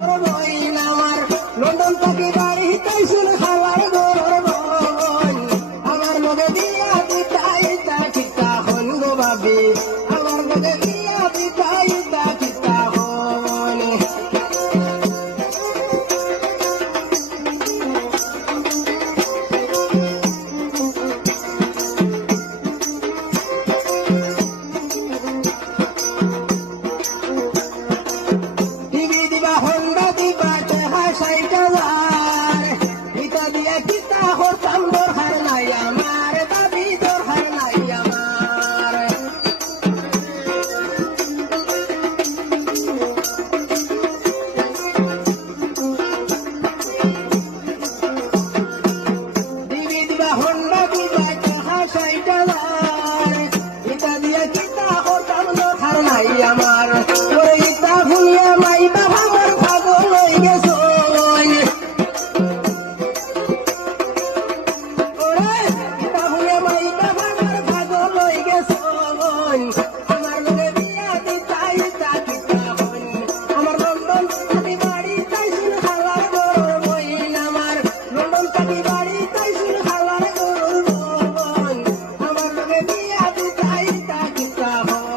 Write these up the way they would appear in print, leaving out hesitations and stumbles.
আমার লন্ডন থেকে বাড়ি তাই শুনে খাওয়ার আমার লগে দিয়া দিতাই তা কিতা হন গো ভাবি আমার লগে দিয়া দিতাই তা কিতা হন টিভি দিবা হন্ডা দিবা আমার ওই তা ভুলিয়া মাই বাবা আমার পাগল হয়ে গেছ ওরে তা ভুলিয়া মাই বাবা আমার পাগল হয়ে গেছ আমার লগে বিয়া দিতাই তা কিতা হন আমার লন্ডন কাটি বাড়ি তাই শুন খাওয়ার গরুর বইন আমার লন্ডন কাটি বাড়ি তাই শুন খাওয়ার গরুর বইন আমার লগে বিয়া দিতাই তা কিতা হন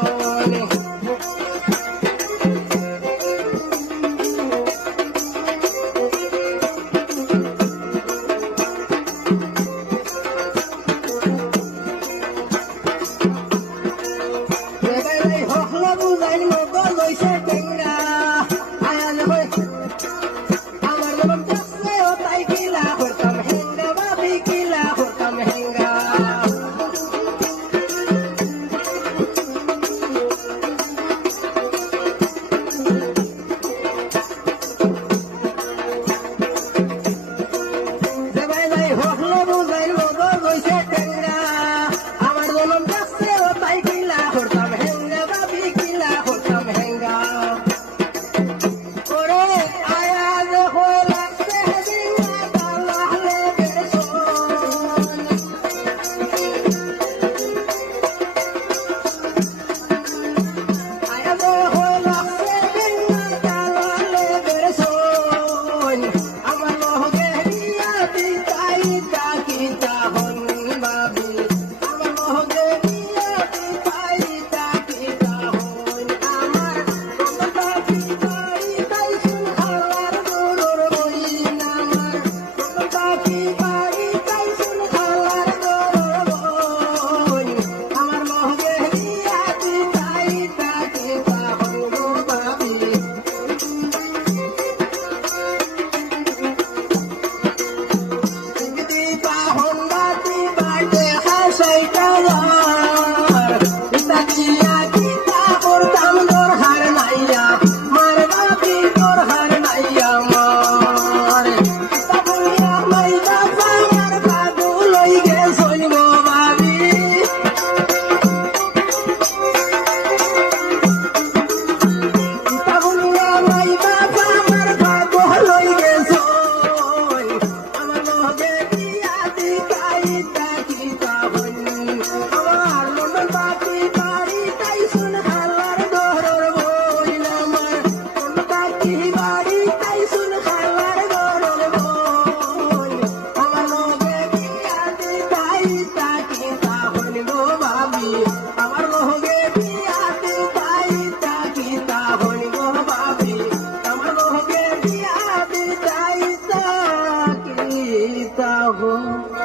हो